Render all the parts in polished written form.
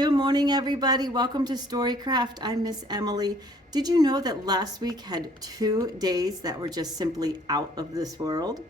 Good morning, everybody. Welcome to StoryCraft. I'm Miss Emily. Did you know that last week had 2 days that were just simply out of this world?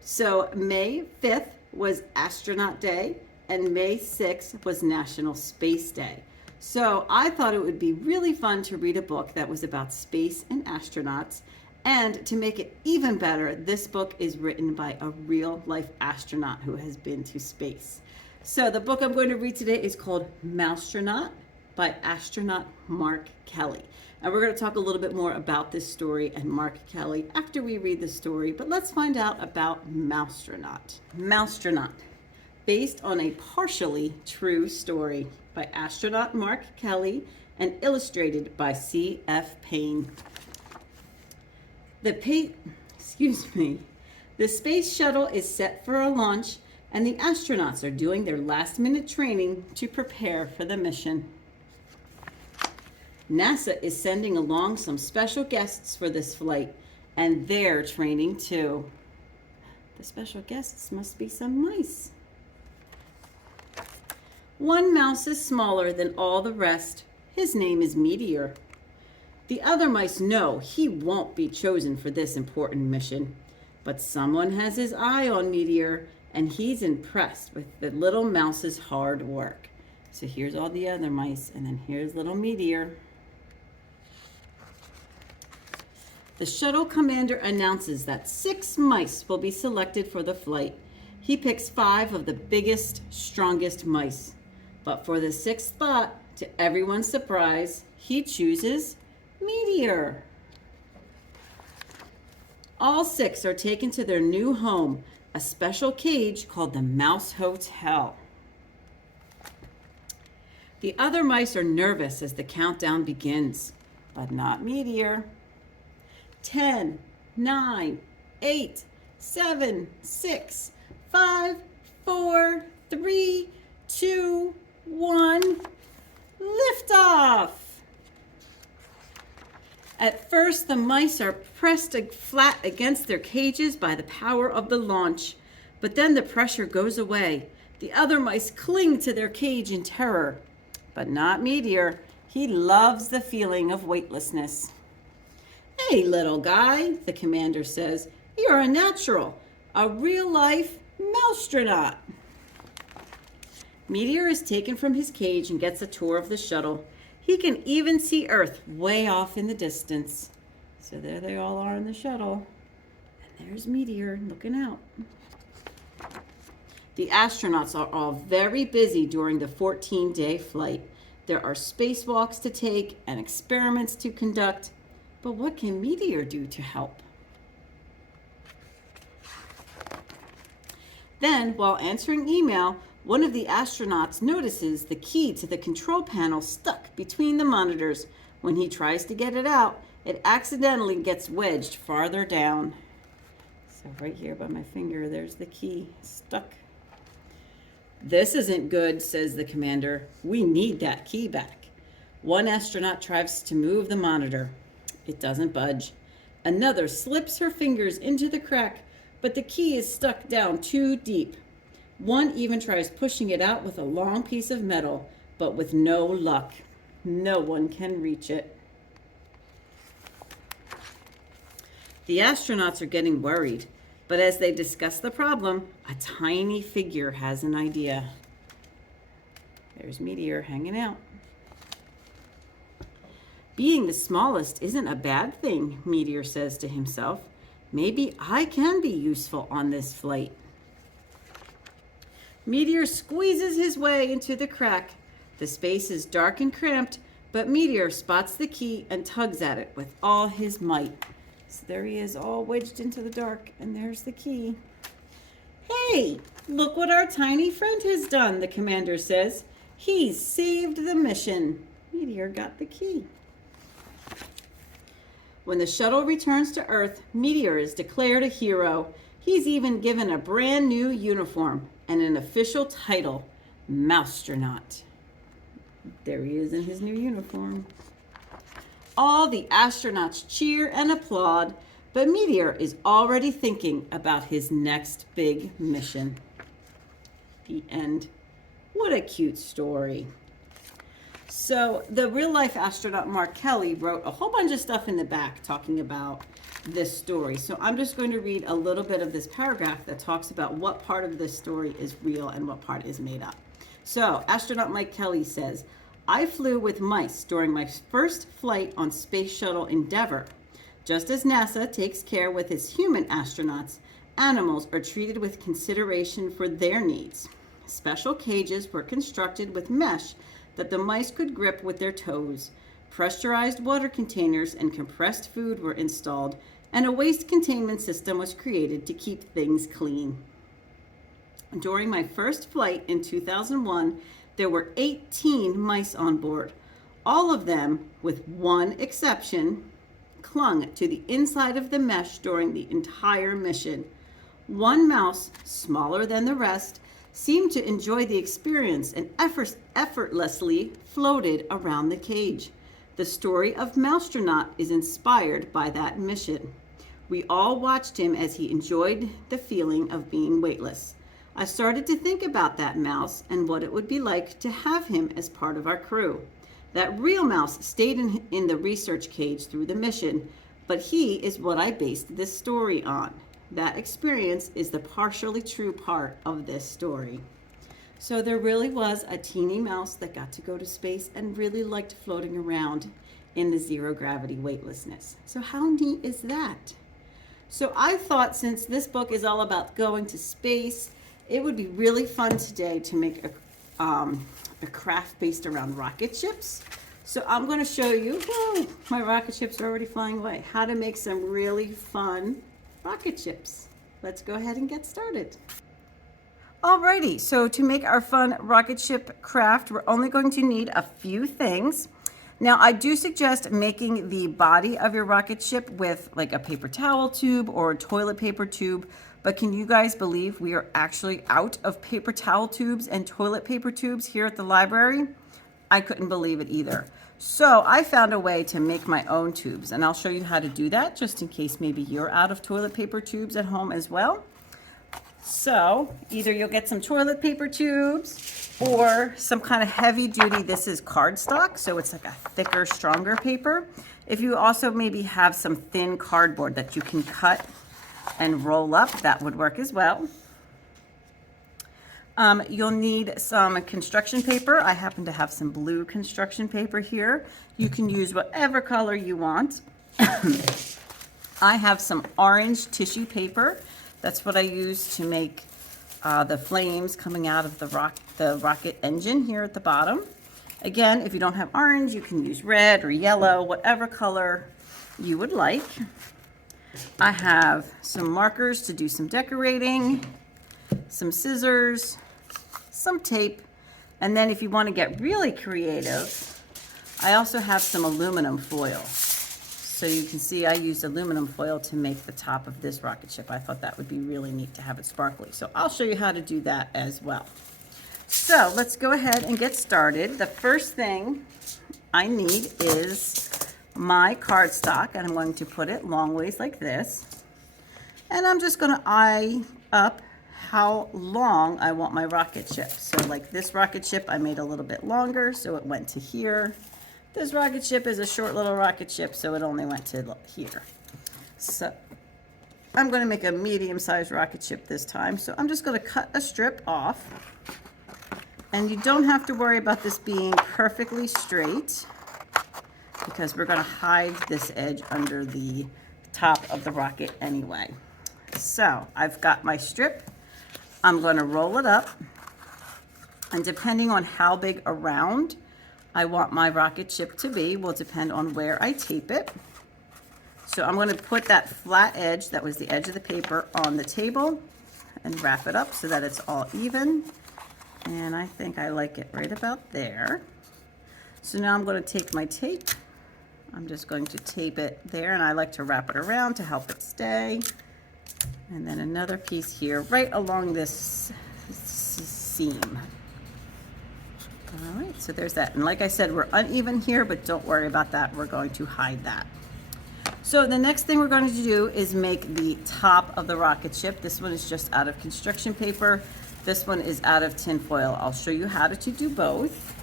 So May 5th was Astronaut Day and May 6th was National Space Day. So I thought it would be really fun to read a book that was about space and astronauts. And to make it even better, this book is written by a real life astronaut who has been to space. So the book I'm going to read today is called Mousetronaut by astronaut Mark Kelly. And we're going to talk a little bit more about this story and Mark Kelly after we read the story. But let's find out about Mousetronaut. Mousetronaut, based on a partially true story by astronaut Mark Kelly and illustrated by C.F. Payne. The space shuttle is set for a launch, and the astronauts are doing their last-minute training to prepare for the mission. NASA is sending along some special guests for this flight, and they're training too. The special guests must be some mice. One mouse is smaller than all the rest. His name is Meteor. The other mice know he won't be chosen for this important mission, but someone has his eye on Meteor, and he's impressed with the little mouse's hard work. So here's all the other mice, and then here's little Meteor. The shuttle commander announces that 6 mice will be selected for the flight. He picks 5 of the biggest, strongest mice. But for the 6th spot, to everyone's surprise, he chooses Meteor. All 6 are taken to their new home, a special cage called the Mouse Hotel. The other mice are nervous as the countdown begins, but not Meteor. 10, 9, 8, 7, 6, 5, 4, 3, 2, 1, liftoff! At first, the mice are pressed flat against their cages by the power of the launch, but then the pressure goes away. The other mice cling to their cage in terror, but not Meteor. He loves the feeling of weightlessness. Hey, little guy, the commander says, you're a natural, a real-life mousetronaut. Meteor is taken from his cage and gets a tour of the shuttle. He can even see Earth way off in the distance. So there they all are in the shuttle. And there's Meteor looking out. The astronauts are all very busy during the 14-day flight. There are spacewalks to take and experiments to conduct. But what can Meteor do to help? Then, while answering email, one of the astronauts notices the key to the control panel stuck between the monitors. When he tries to get it out, it accidentally gets wedged farther down. So right here by my finger, there's the key stuck. This isn't good, says the commander. We need that key back. One astronaut tries to move the monitor. It doesn't budge. Another slips her fingers into the crack, but the key is stuck down too deep. One even tries pushing it out with a long piece of metal, but with no luck. No one can reach it. The astronauts are getting worried, but as they discuss the problem, a tiny figure has an idea. There's Meteor hanging out. Being the smallest isn't a bad thing, Meteor says to himself. Maybe I can be useful on this flight. Meteor squeezes his way into the crack. The space is dark and cramped, but Meteor spots the key and tugs at it with all his might. So there he is, all wedged into the dark, and there's the key. Hey, look what our tiny friend has done, the commander says. He's saved the mission. Meteor got the key. When the shuttle returns to Earth, Meteor is declared a hero. He's even given a brand new uniform and an official title, Mousetronaut. There he is in his new uniform. All the astronauts cheer and applaud, but Meteor is already thinking about his next big mission. The end. What a cute story. So the real life astronaut Mark Kelly wrote a whole bunch of stuff in the back talking about this story. So I'm just going to read a little bit of this paragraph that talks about what part of this story is real and what part is made up. So astronaut Mike Kelly says, I flew with mice during my first flight on Space Shuttle Endeavour. Just as NASA takes care with its human astronauts, animals are treated with consideration for their needs. Special cages were constructed with mesh that the mice could grip with their toes. Pressurized water containers and compressed food were installed, and a waste containment system was created to keep things clean. During my first flight in 2001, there were 18 mice on board. All of them, with one exception, clung to the inside of the mesh during the entire mission. One mouse, smaller than the rest, seemed to enjoy the experience and effortlessly floated around the cage. The story of Mousetronaut is inspired by that mission. We all watched him as he enjoyed the feeling of being weightless. I started to think about that mouse and what it would be like to have him as part of our crew. That real mouse stayed in the research cage through the mission, but he is what I based this story on. That experience is the partially true part of this story. So there really was a teeny mouse that got to go to space and really liked floating around in the zero gravity weightlessness. So how neat is that? So I thought, since this book is all about going to space, it would be really fun today to make a craft based around rocket ships. So I'm going to show you, whoa, my rocket ships are already flying away, how to make some really fun rocket ships. Let's go ahead and get started. Alrighty, so to make our fun rocket ship craft, we're only going to need a few things. Now, I do suggest making the body of your rocket ship with like a paper towel tube or a toilet paper tube, but can you guys believe we are actually out of paper towel tubes and toilet paper tubes here at the library? I couldn't believe it either. So I found a way to make my own tubes, and I'll show you how to do that just in case maybe you're out of toilet paper tubes at home as well. So either you'll get some toilet paper tubes or some kind of heavy duty, this is cardstock, so it's like a thicker, stronger paper. If you also maybe have some thin cardboard that you can cut and roll up, that would work as well. You'll need some construction paper. I happen to have some blue construction paper here. You can use whatever color you want. I have some orange tissue paper. That's what I use to make the flames coming out of the rocket engine here at the bottom. Again, if you don't have orange, you can use red or yellow, whatever color you would like. I have some markers to do some decorating, some scissors, some tape, and then if you want to get really creative, I also have some aluminum foil. So you can see I used aluminum foil to make the top of this rocket ship. I thought that would be really neat to have it sparkly. So I'll show you how to do that as well. So let's go ahead and get started. The first thing I need is my cardstock, and I'm going to put it long ways like this. And I'm just going to eye up how long I want my rocket ship. So like this rocket ship, I made a little bit longer, so it went to here. This rocket ship is a short little rocket ship, so it only went to here. So I'm going to make a medium-sized rocket ship this time. So I'm just going to cut a strip off. And you don't have to worry about this being perfectly straight, because we're going to hide this edge under the top of the rocket anyway. So I've got my strip. I'm going to roll it up, and depending on how big around I want my rocket ship to be will depend on where I tape it. So I'm going to put that flat edge, that was the edge of the paper, on the table and wrap it up so that it's all even. And I think I like it right about there. So now I'm going to take my tape. I'm just going to tape it there, and I like to wrap it around to help it stay. And then another piece here right along this seam. All right, so there's that. And like I said, we're uneven here, but don't worry about that. We're going to hide that. So the next thing we're going to do is make the top of the rocket ship. This one is just out of construction paper. This one is out of tin foil. I'll show you how to do both.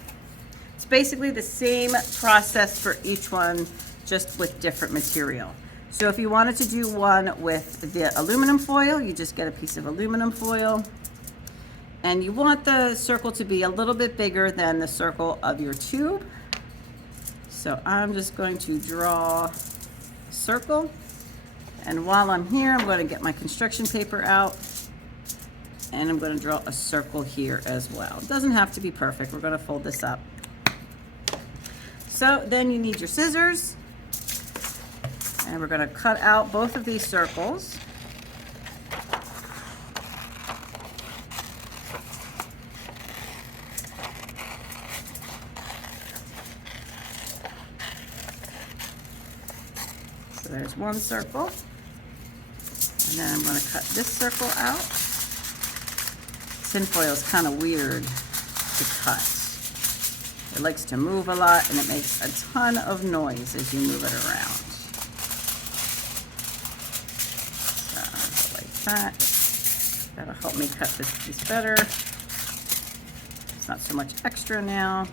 It's basically the same process for each one, just with different material. So if you wanted to do one with the aluminum foil, you just get a piece of aluminum foil. And you want the circle to be a little bit bigger than the circle of your tube. So I'm just going to draw a circle. And while I'm here, I'm going to get my construction paper out. And I'm going to draw a circle here as well. It doesn't have to be perfect. We're going to fold this up. So then you need your scissors. And we're going to cut out both of these circles. So there's one circle. And then I'm going to cut this circle out. Tinfoil is kind of weird to cut. It likes to move a lot and it makes a ton of noise as you move it around. So like that. That'll help me cut this piece better. It's not so much extra now.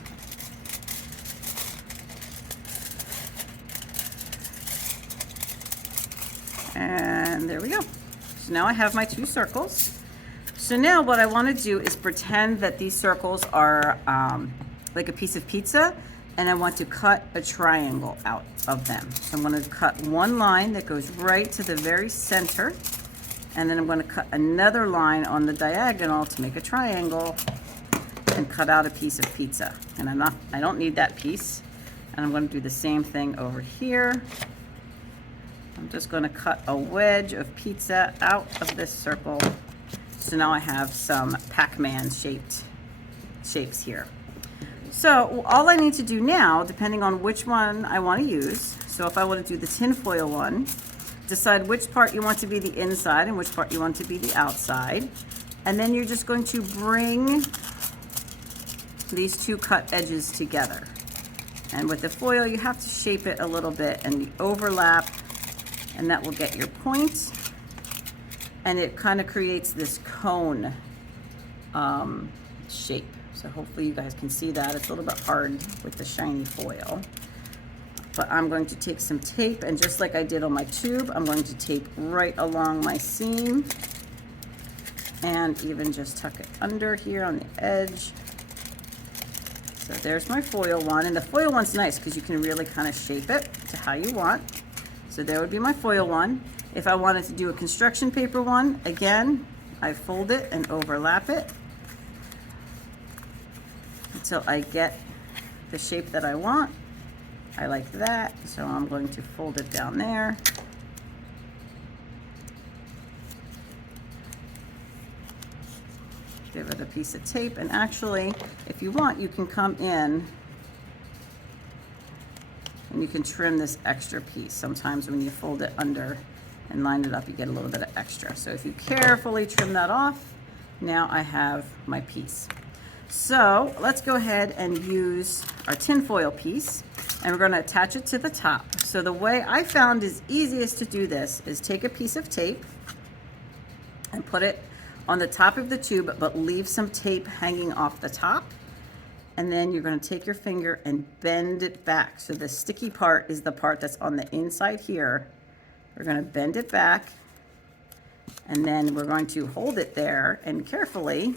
And there we go. So now I have my two circles. So now what I want to do is pretend that these circles are like a piece of pizza, and I want to cut a triangle out of them. So I'm going to cut one line that goes right to the very center, and then I'm going to cut another line on the diagonal to make a triangle and cut out a piece of pizza. And I don't need that piece. And I'm going to do the same thing over here. I'm just going to cut a wedge of pizza out of this circle. So now I have some Pac-Man shapes here. So all I need to do now, depending on which one I want to use, so if I want to do the tinfoil one, decide which part you want to be the inside and which part you want to be the outside. And then you're just going to bring these two cut edges together. And with the foil, you have to shape it a little bit and the overlap, and that will get your point. And it kind of creates this cone shape. So hopefully you guys can see that. It's a little bit hard with the shiny foil. But I'm going to take some tape, and just like I did on my tube, I'm going to tape right along my seam and even just tuck it under here on the edge. So there's my foil one, and the foil one's nice because you can really kind of shape it to how you want. So there would be my foil one. If I wanted to do a construction paper one, again, I fold it and overlap it until I get the shape that I want. I like that, so I'm going to fold it down there. Give it a piece of tape, and actually, if you want, you can come in and you can trim this extra piece. Sometimes when you fold it under and line it up, you get a little bit of extra. So if you carefully trim that off, now I have my piece. So let's go ahead and use our tinfoil piece, and we're going to attach it to the top. So the way I found is easiest to do this is take a piece of tape and put it on the top of the tube, but leave some tape hanging off the top. And then you're going to take your finger and bend it back. So the sticky part is the part that's on the inside here. We're going to bend it back, and then we're going to hold it there and carefully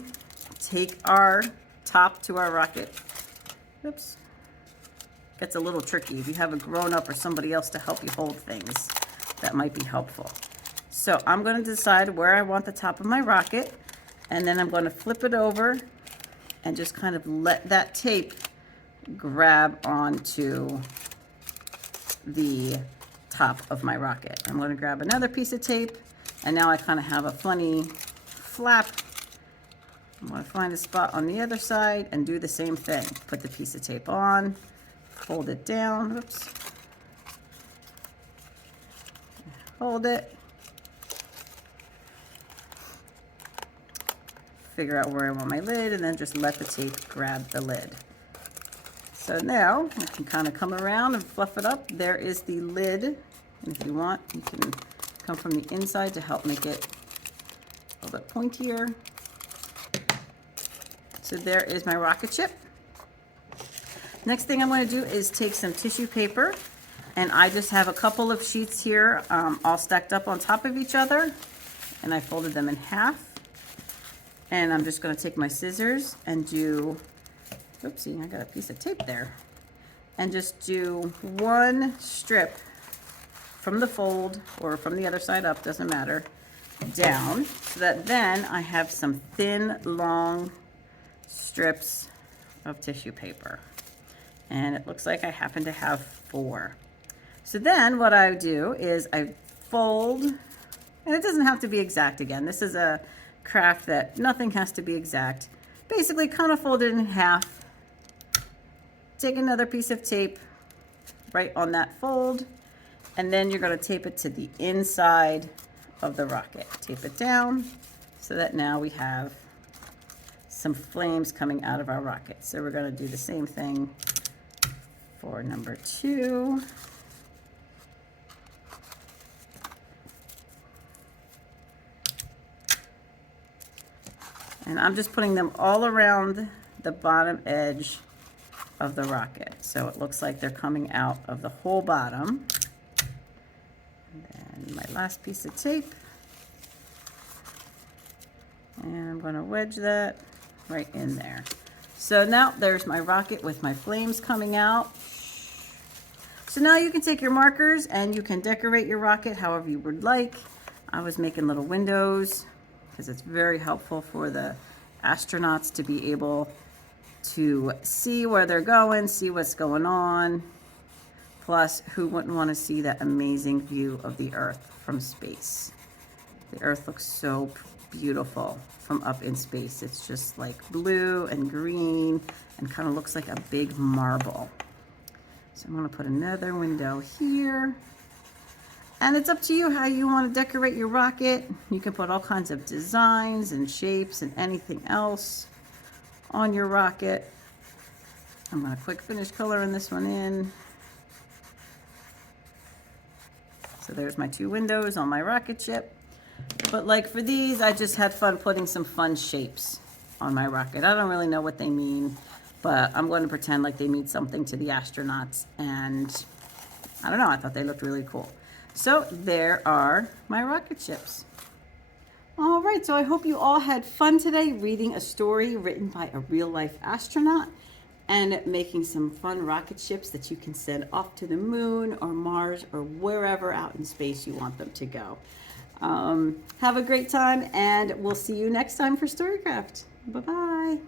take our top to our rocket. Oops. Gets a little tricky. If you have a grown-up or somebody else to help you hold things, that might be helpful. So I'm going to decide where I want the top of my rocket, and then I'm going to flip it over and just kind of let that tape grab onto the top of my rocket. I'm going to grab another piece of tape, and now I kind of have a funny flap. I'm going to find a spot on the other side and do the same thing. Put the piece of tape on, fold it down, oops, hold it, figure out where I want my lid, and then just let the tape grab the lid. So now I can kind of come around and fluff it up. There is the lid, and if you want, you can come from the inside to help make it a little bit pointier. So there is my rocket ship. Next thing I'm going to do is take some tissue paper, and I just have a couple of sheets here all stacked up on top of each other, and I folded them in half. And I'm just going to take my scissors and do, oopsie, I got a piece of tape there, and just do one strip from the fold or from the other side up, doesn't matter, down, so that then I have some thin, long strips of tissue paper. And it looks like I happen to have 4. So then what I do is I fold, and it doesn't have to be exact again. This is a craft that nothing has to be exact. Basically kind of fold it in half, take another piece of tape right on that fold, and then you're going to tape it to the inside of the rocket. Tape it down so that now we have some flames coming out of our rocket. So we're going to do the same thing for number 2. And I'm just putting them all around the bottom edge of the rocket. So it looks like they're coming out of the whole bottom. And then my last piece of tape. And I'm going to wedge that right in there. So now there's my rocket with my flames coming out. So now you can take your markers and you can decorate your rocket however you would like. I was making little windows because it's very helpful for the astronauts to be able to see where they're going, see what's going on. Plus, who wouldn't want to see that amazing view of the Earth from space? The Earth looks so beautiful from up in space. It's just like blue and green and kind of looks like a big marble. So I'm going to put another window here. And it's up to you how you want to decorate your rocket. You can put all kinds of designs and shapes and anything else on your rocket. I'm going to quick finish coloring this one in. So there's my 2 windows on my rocket ship. But like for these, I just had fun putting some fun shapes on my rocket. I don't really know what they mean, but I'm going to pretend like they mean something to the astronauts. And I don't know, I thought they looked really cool. So there are my rocket ships. All right, so I hope you all had fun today reading a story written by a real-life astronaut and making some fun rocket ships that you can send off to the moon or Mars or wherever out in space you want them to go. Have a great time, and we'll see you next time for StoryCraft. Bye-bye.